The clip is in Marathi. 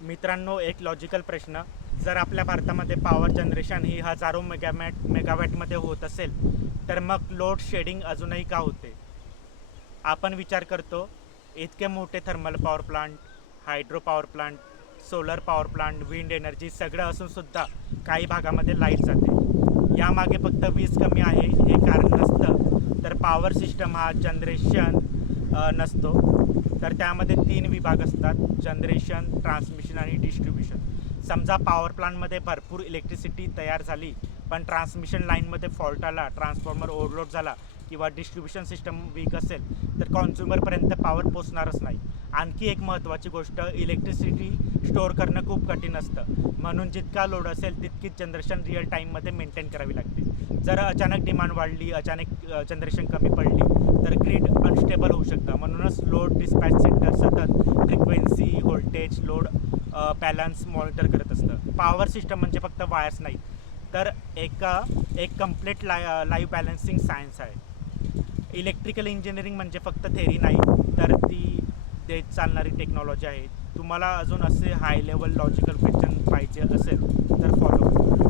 मित्रांनो, एक लॉजिकल प्रश्न. जर आपल्या भारतामध्ये पॉवर जनरेशन ही हजारो मेगावॅटमध्ये होत असेल, तर मग लोड शेडिंग अजूनही का होते? आपण विचार करतो, इतके मोठे thermal power plant, hydro power plant, solar power plant, wind energy सगळं असूनसुद्धा काही भागामध्ये लाईट जाते. यामागे फक्त वीज कमी आहे हे कारण नसतं, तर पॉवर सिस्टम हा जनरेशन नसतो. तर त्यामध्ये 3 विभाग असतात: जनरेशन, ट्रान्समिशन आणि डिस्ट्रीब्युशन. समजा पॉवर प्लांटमध्ये भरपूर इलेक्ट्रिसिटी तयार झाली, पण ट्रान्समिशन लाईनमध्ये फॉल्ट आला, ट्रान्सफॉर्मर ओव्हरलोड झाला किंवा डिस्ट्रीब्युशन सिस्टम वीक असेल, तर कॉन्झ्युमरपर्यंत पॉवर पोचणारच नाही. आणखी एक महत्त्वाची गोष्ट, इलेक्ट्रिसिटी स्टोअर करणं खूप कठीण असतं. म्हणून जितका लोड असेल तितकीच जनरेशन रिअल टाईममध्ये मेंटेन करावी लागते. जर अचानक डिमांड वाढली, अचानक जनरेशन कमी पडली, तर ग्रीड अनस्टेबल होऊ शकतं. म्हणूनच लोड डिस्पॅच सेंटर सतत frequency, voltage, load balance monitor करत असतं. पॉवर सिस्टम म्हणजे फक्त वायर्स नाहीत, तर एक कम्प्लीट लाईव्ह बॅलन्सिंग सायन्स आहे. इलेक्ट्रिकल इंजिनिअरिंग म्हणजे फक्त थेरी नाही, तर ती देत चालणारी टेक्नॉलॉजी आहे. तुम्हाला अजून असे हाय लेवल लॉजिकल क्वेश्चन पाहिजे असेल तर फॉलो.